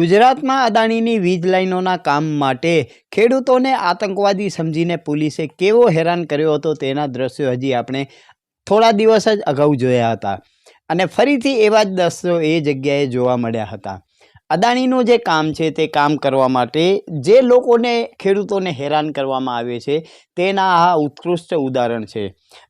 ગુજરાતમાં અદાણીની વીજ લાઇનોના કામ માટે ખેડૂતોને આતંકવાદી સમજીને પોલીસે કેવો હેરાન કર્યો હતો તેના દ્રશ્યો હજી આપણે થોડા દિવસ જ અગાઉ જોયા હતા અને ફરીથી એવા જ દ્રશ્યો એ જગ્યાએ જોવા મળ્યા હતા। અદાણીનું જે કામ છે તે કામ કરવા માટે જે લોકોને ખેડૂતોને હેરાન કરવામાં આવે છે તેના આ ઉત્કૃષ્ટ ઉદાહરણ છે।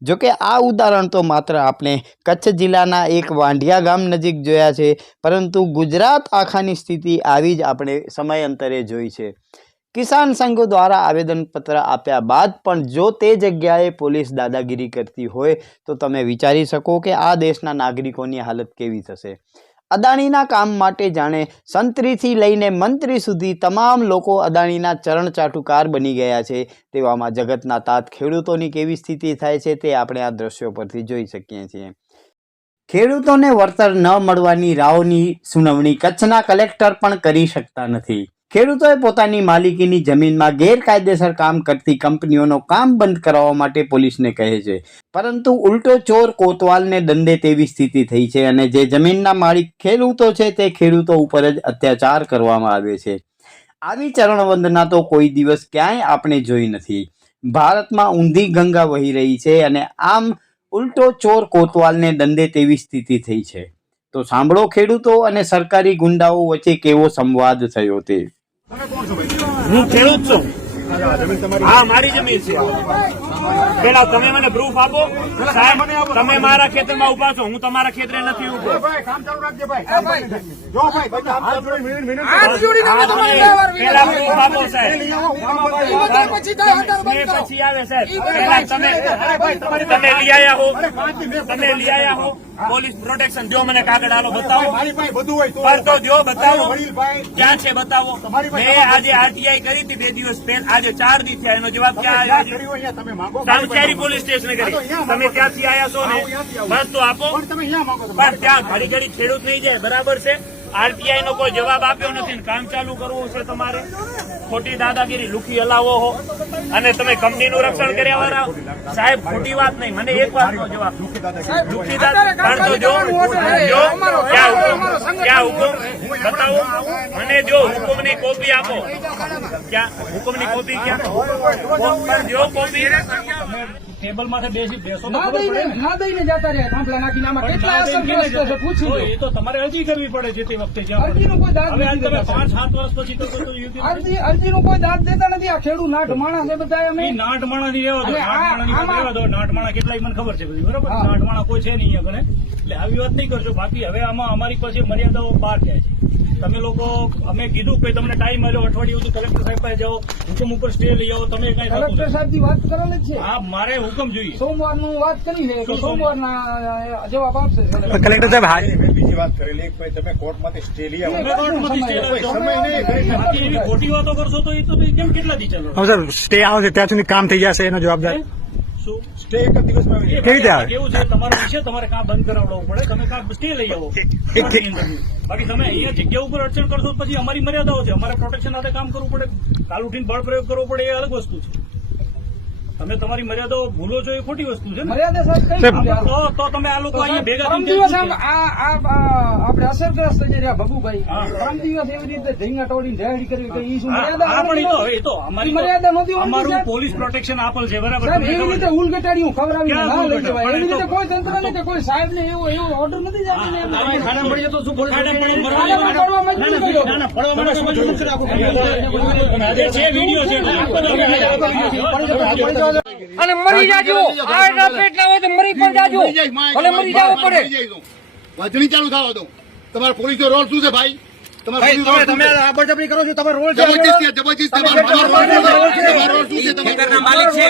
જો કે આ ઉદાહરણ તો માત્ર આપણે કચ્છ જિલ્લાના એક વાંઢિયા ગામ નજીક જોયા છે, પરંતુ ગુજરાત આખાની સ્થિતિ આવી જ આપણે સમયાંતરે જોઈ છે। કિસાન સંઘો દ્વારા આવેદનપત્ર આપ્યા બાદ પણ જો તે જગ્યાએ પોલીસ દાદાગીરી કરતી હોય તો તમે વિચારી શકો કે આ દેશના નાગરિકોની હાલત કેવી થશે। અદાણીના કામ માટે જાણે સંતરીથી લઈને મંત્રી સુધી તમામ લોકો અદાણીના ચરણચાટુકાર બની ગયા છે। તેવામાં જગતના તાત ખેડૂતોની કેવી સ્થિતિ થાય છે તે આપણે આ દ્રશ્યો પરથી જોઈ શકીએ છીએ। ખેડૂતોને વળતર ન મળવાની રાવની સુનાવણી કચ્છના કલેક્ટર પણ કરી શકતા નથી। ખેડૂતોએ પોતાની માલિકીની જમીનમાં ગેરકાયદેસર કામ કરતી કંપનીઓનો કામ બંધ કરાવવા માટે પોલીસને કહે છે, પરંતુ ઉલટો ચોર કોતવાલને દંડે તેવી સ્થિતિ થઈ છે અને જે જમીનના માલિક ખેડૂતો છે તે ખેડૂતો ઉપર જ અત્યાચાર કરવામાં આવે છે। આવી ચરણવંદના તો કોઈ દિવસ ક્યાંય આપણે જોઈ નથી। ભારતમાં ઊંધી ગંગા વહી રહી છે અને આમ ઉલટો ચોર કોતવાલને દંડે તેવી સ્થિતિ થઈ છે। તો સાંભળો ખેડૂતો અને સરકારી ગુંડાઓ વચ્ચે કેવો સંવાદ થયો તે। હું ખેડૂત છું, હા મારી જમીન છે। પેલા તમે મને પ્રૂફ આપો સાહેબ, તમે મારા ખેતરમાં ઉભા છો, હું તમારા ખેતરે નથી ઉભો। પેલા પ્રૂફ આપો સાહેબ, પછી આવે સાહેબ। તમે લઈ આવ્યા હો, તમે લઈ આવ્યા હો પોલીસ પ્રોટેક્શન દો, મને કાગળ આલો બતાવો, પર તો દો, બતાવો ક્યાં છે બતાવો। મેં આજે આરટીઆઈ કરી હતી 2 દિવસ પહેલા, આજે 4 દિવસ થયા, એનો જવાબ ક્યાં આવ્યો? સામચારી પોલીસ સ્ટેશન કરી, તમે ત્યાંથી આવ્યા છો ને, બસ તો આપો। પણ ત્યાં ઘડી ઘડી ખેડૂત નહીં જાય, બરાબર છે? આરટીઆઈ નો કોઈ જવાબ આપ્યો નથી, કામ ચાલુ કરવું છે તમારે, ખોટી દાદાગીરી લુખી હલાવો હો અને તમે કંપનીનું રક્ષણ કર્યા વાળા સાહેબ, ખોટી વાત નહીં। મને એક વાતનો જવાબ, લુખી દાદા જો ક્યાં હુકમ બતાવો મને, જો હુકમની કોપી આપો, ક્યાં હુકમની કોપી, ક્યાં જો કોપી ટેબલ માંથી બેસો ના દઈને જતા રહ્યા, થાંભલા નાખીને આમાં કેટલા અસરગ્રસ્ત છે પૂછી લો। એ તો તમારે અરજી કરવી પડે છે તે વખતે, અરજીનું કોઈ દાદ નથી, 5-7 વર્ષ પછી અરજીનું કોઈ દાદ દેતા નથી। આ ખેડૂત નાટ માણસ છે બધા, અમે નાટ માણસ ની રહેવા દો, નાટ માણસ કેટલાય મને ખબર છે બધી, બરાબર? નાટ માણસ કોઈ છે નહીં આગળ, એટલે આવી વાત નહીં કરશો। બાકી હવે આમાં અમારી પાસે મર્યાદાઓ બહાર જાય છે। તમે લોકો અમે કીધું કે તમને ટાઈમ મળ્યો અઠવાડિયું સુધી કલેક્ટર સાહેબ પાસે જાઓ, હુકમ ઉપર સ્ટે લઈ આવો, તમે કઈ કલેક્ટર સાહેબ ની વાત કરેલી છે? હા, મારે હુકમ જોઈએ, સોમવાર નું વાત કરી છે તો સોમવારના જવાબ આપશે કલેક્ટર સાહેબ। હા, બીજી વાત કરેલી તમે કોર્ટમાંથી સ્ટે લઈ આવો, કોર્ટમાંથી સ્ટે એવી ખોટી વાતો કરશો તો એ તો કેમ કેટલા દી ચાલો સર, સ્ટે આવશે ત્યાં સુધી કામ થઈ જશે, એનો જવાબદાર સ્ટે એક જ દિવસમાં કેવી રીતે આવે? કેવું છે તમારો વિષય, તમારે કામ બંધ કરાવવું પડે, તમે કામ સ્ટે લઈ આવો। બાકી તમે અહીંયા જગ્યા ઉપર અડચણ કરશો પછી અમારી મર્યાદાઓ છે, અમારે પ્રોટેક્શન સાથે કામ કરવું પડે, કાલ ઉઠીને બળ પ્રયોગ કરવો પડે, એ અલગ વસ્તુ છે। તમે તમારી મર્યાદાઓ ભૂલો છો એ ખોટી વસ્તુ છે મર્યાદા તો તમે આ લોકો અહીંયા ભેગા આપણે અસરગ્રસ્ત થઈ રહ્યા ભગુભાઈ, 3 દિવસ એવી રીતે ધીંગા તોડીને રેડી કરવી, એ શું મર્યાદા? એ તો અમારી મર્યાદા નથી, અમારું પોલીસ પ્રોટેક્શન આપેલ છે, બરાબર? એવી રીતે ઉલગટાડીઓ ખવડાવી ના લઈ જવાય, એવી રીતે કોઈ તંત્ર ને કે કોઈ સાહેબ ને એવો ઓર્ડર નથી જાતો। ખાડા મળી જતો શું પોલીસ અને મરી જાજો, આ પેટ ના હોય તો મરી પણ જાજો, ભલે મરી જાવ પડે। વજણી ચાલુ થવા દો, તમારા પોલીસ નો રોલ શું છે ભાઈ? તમે આ બળજબરી કરો છો, તમારો રોલ છે જબરજસ્તી તમારો શું છે? ખેતરના માલિક છે,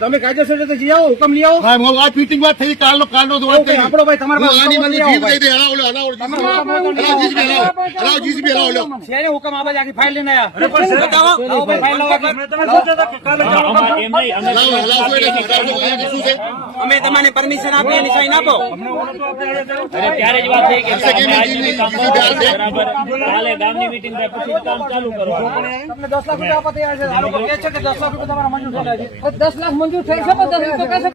તમે કાયદેસર રીતે જઈ આવો, હુકમ લઈ આવો। આ ફિટિંગ વાત થઈ, કાલનો આપણો ભાઈ તમારા હુકમ આ બાજુ આખી ફાઇલ લઈને આવ્યા, અમારે એમ નહીં, અમે લાવો, લાવો, એટલે કાલનો અહીંયા શું છે? અમે તમને પરમિશન આપી એની સાઈન આપો. અરે ત્યારે જ વાત થઈ કે અમે આજનું કામ બરાબર કાલે ગામની મીટિંગ થાય પછી કામ ચાલુ કરવાનું. તમને 10 લાખ રૂપિયા આપવા તૈયાર છે. આ લોકો કહે છે કે 10 લાખ રૂપિયા તમારા મંજૂર થયા છે. 10 લાખ મંજૂર થઈ છે, પણ 10 રૂપિયા